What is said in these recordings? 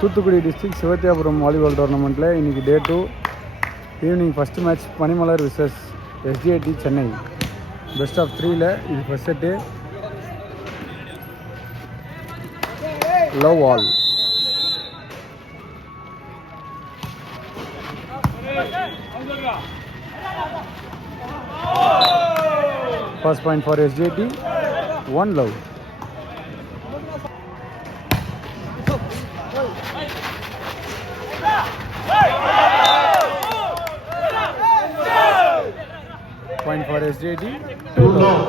Thoothukudi district Sivathiyapuram volleyball டோர்னமெண்ட்டில் இன்றைக்கி day 2 evening first match Panimalar versus SDIT Chennai. Best of 3ல் இது first set. Love all. First point for SJT, 1 love. Point for SJT, 2 love.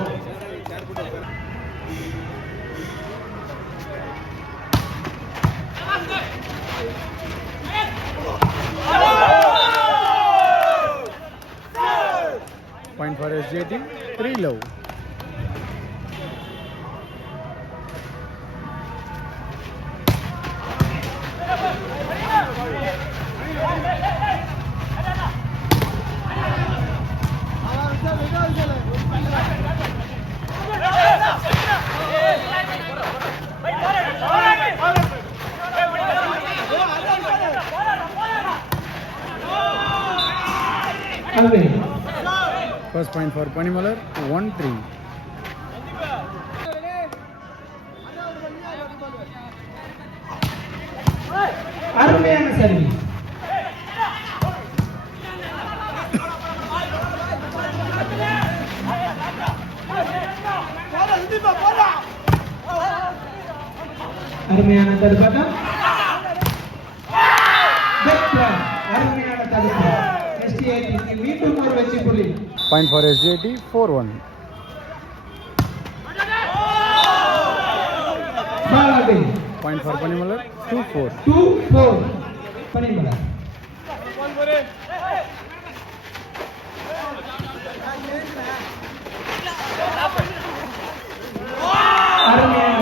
Point for SJT, 3 love. First point for Panimalar, 1-3. அருமையான service. அருமையான தடுப்பாட்டம். அருமையான தடுப்பு. STID மீண்டும் ஒரு வெற்றி புள்ளி. Point for SJT, 4-1. Point for Panimalar, 2-4. 2-4. Panimalar. அருமையான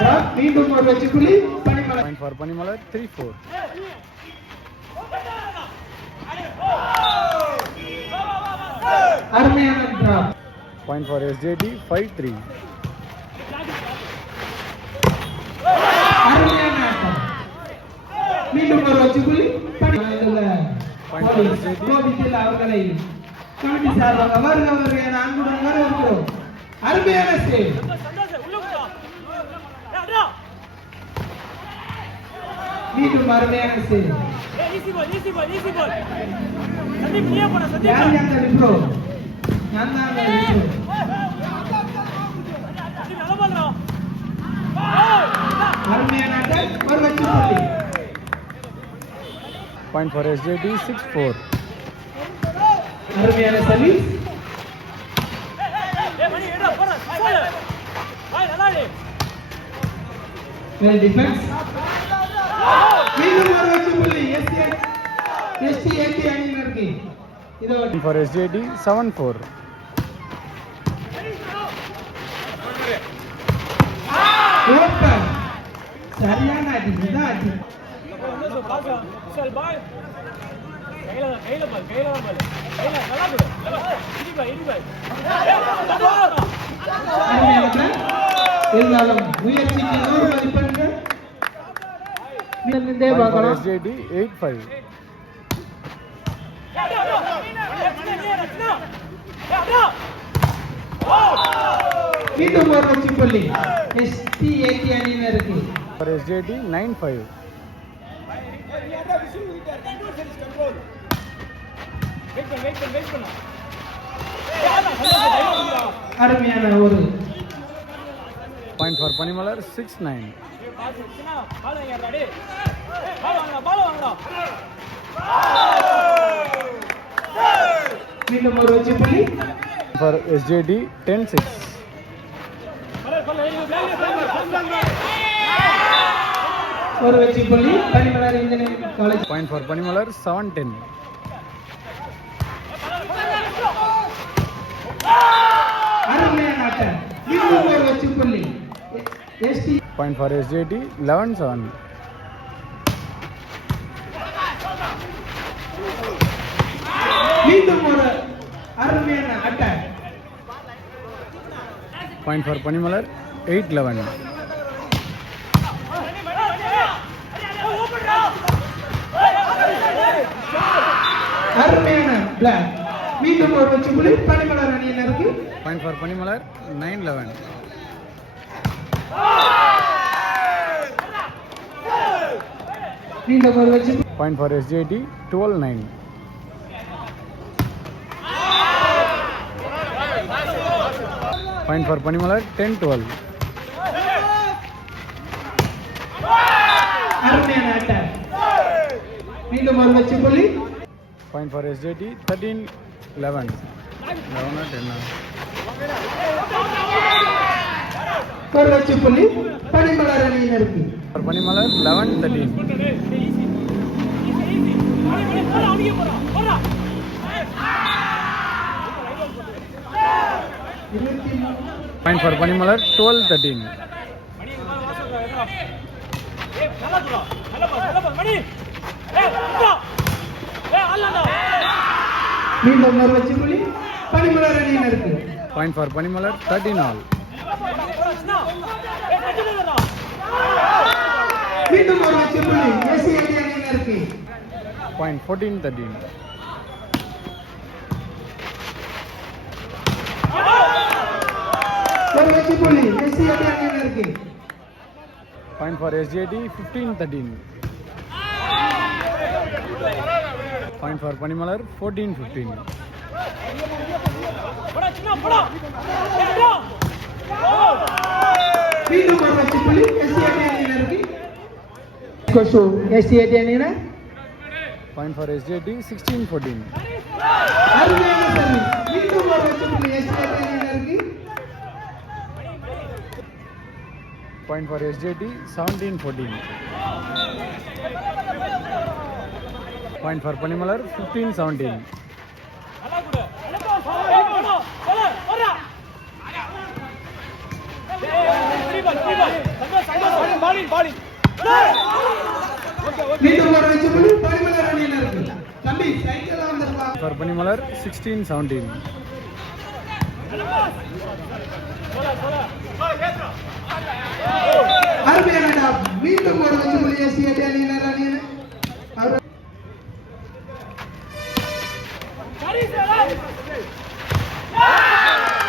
டிராப். மீண்டும் ஒரு வெற்றி புள்ளி. Panimalar. Point for Panimalar, 3-4. அருமையான டிராப். Point for SJT, 5-3. அருமையான ஆட்டம். மீண்டும் ஒரு வெற்றி புள்ளி. கோபித்தில் அவர்களை கமிட்டி சார்பாக வருக என அன்புடன் வரவேற்கிறோம். அருமையான சேவ். மீண்டும் அருமையான சேவ். Point for SJT, 6-4. அருமையான சர்வீஸ். Well defence. மீண்டும் ஒரு வெற்றி புள்ளி எஸ்டிஐடி அணியினருக்கு. இதோ for SJT, 7-4. ஓப்பன். சரியான அடி. இதான் அடி. இருந்தாலும் முயற்சிக்கு 100 மதிப்பெண்கள். SJT, 8-5. மீண்டும் ஒரு வெற்றி புள்ளி எஸ்டிஐடி அணியினருக்கு. For SJT, 9-5. அருமையான ஒரு Point for Panimalar, 6-9. மீண்டும் ஒரு வெற்றி புள்ளி. For SJT, 10-6. ஒரு வெற்றி புள்ளி Panimalar engineering college. Point for Panimalar, 7-10. அருமையான ஆட்டம். மீண்டும் ஒரு வெற்றி புள்ளி எஸ்டி. Point for SJT, 11-7. மீண்டும் ஒரு அருமையான attack. Point for Panimalar, 8-11. black. மீண்டும் ஒரு வெற்றி புள்ளி பனிமலர் அணியினருக்கு. Point for Panimalar 9-11. மீண்டும் ஒரு வெற்றி Point for SJT 12-9. Point for Panimalar 10-12. அருமையான அட்டாக். மீண்டும் ஒரு வெற்றி புள்ளி. Point for SJT 13-11. 11 or 10. ஒரு வெற்றி புள்ளி பனிமலர் அணியினருக்கு. For Panimalar 11-13. Point for Panimalar 12-13. மீண்டும் ஒரு வெற்றி புள்ளி பனிமலர் அணியினருக்கு. Point for Panimalar 13-all. மீண்டும் ஒரு வெற்றி புள்ளி எஸ்சிஏடி அணியினருக்கு. Point 14-13. ஒரு வெற்றி புள்ளி எஸ்சிஏடி அணியினருக்கு. Point for SJT 15-13. Point for Panimalar 14-15. மீண்டும் ஒரு வெற்றி புள்ளி எஸ்சிஏடி அணியினருக்கு. கொசு எஸ்சிஏடி அணியினர். Point for SJT 16-14. அருமையான சர்வீஸ். மீண்டும் ஒரு வெற்றி புள்ளி எஸ்சிஏடி அணியினருக்கு. Point for SJT 17-14. Point for Panimalar 15-17. மீண்டும் ஒரு வெற்றி புள்ளி பனிமலர் அணியினருக்கு. தம்பி சைக்கிள் வந்திருப்பா. For Panimalar 16-17. அருமையான டாப். மீண்டும் ஒரு வெற்றி புள்ளி எஸ்சிஏடி அணியினர் அணியினர்.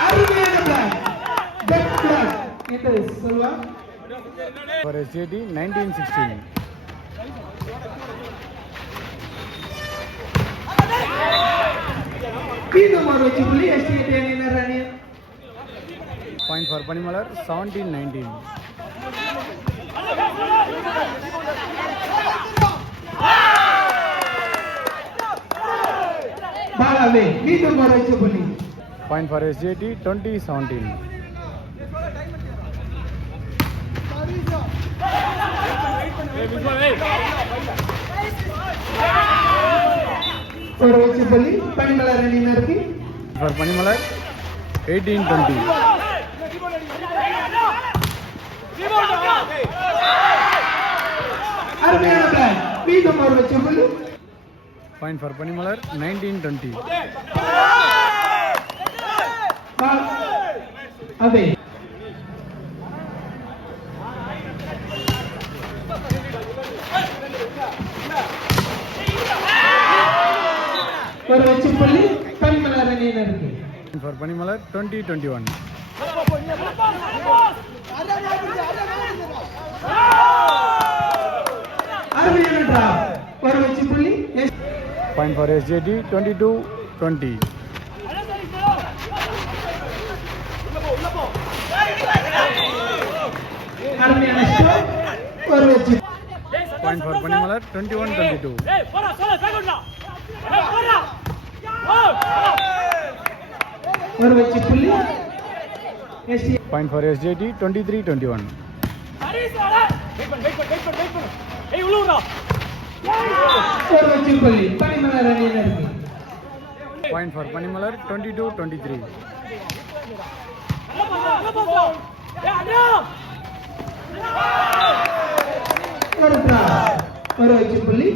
அருமையான பிளாக். பெட் பிளாக் என்று சொல்லுவா. For SJT 19-16. மீண்டும் ஒரு வெற்றி புள்ளி எஸ்சிஏடி அணியினர் அணியினர். Point for Panimalar 17-19. பாலாவே மீண்டும் ஒரு வெற்றி புள்ளி. Point for SJT 20-17. ஒரு வெற்றி புள்ளி பனிமலர் அணியினருக்கு. For Panimalar 18-20. அருமையான பிளாக். மீண்டும் ஒரு வெற்றி புள்ளி. Point for Panimalar 19-20. அதே ஒரு வெற்றி புள்ளி பனிமலர் அணியினருக்கு. For Panimalar 20-21. அருமையான டிராப். ஒரு வெற்றி புள்ளி. Point for SJT 22-20. அருமையான ஸ்ட்ரோக். ஒரு வெற்றி. Point for Panimalar 21-22. ஒரு வெற்றி புள்ளி. Point for SJT 23-21. ஒரு வெற்றி புள்ளி பனிமலர் அணியினருக்கு. Point for Panimalar 22-23. ஒரு டிராப். ஒரு வெற்றி புள்ளி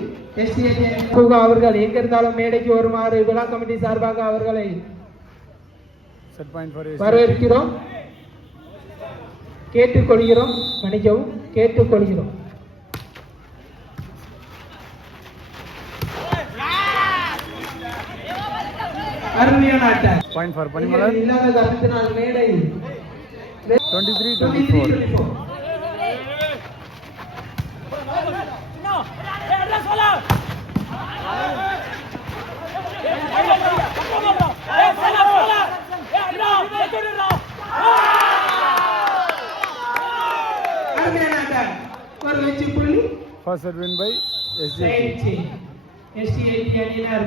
எஸ்சிஏடி அவர்கள் எங்கிருந்தாலும் மேடைக்கு வருமாறு விழா கமிட்டி சார்பாக அவர்களை Set point for SJT. வரவேற்கிறோம், கேட்டுக்கொள்கிறோம். மன்னிக்கவும், கேட்டுக்கொள்கிறோம். அருமையான ஆட்டம். பாயிண்ட் ஃபார் பனிமலர். இல்லாத காரணத்தினால் மேடை 23-24. அருமையான ஆட்டம். ஒரு வெற்றி புள்ளி. First set win by SJT. STAT அணியினர்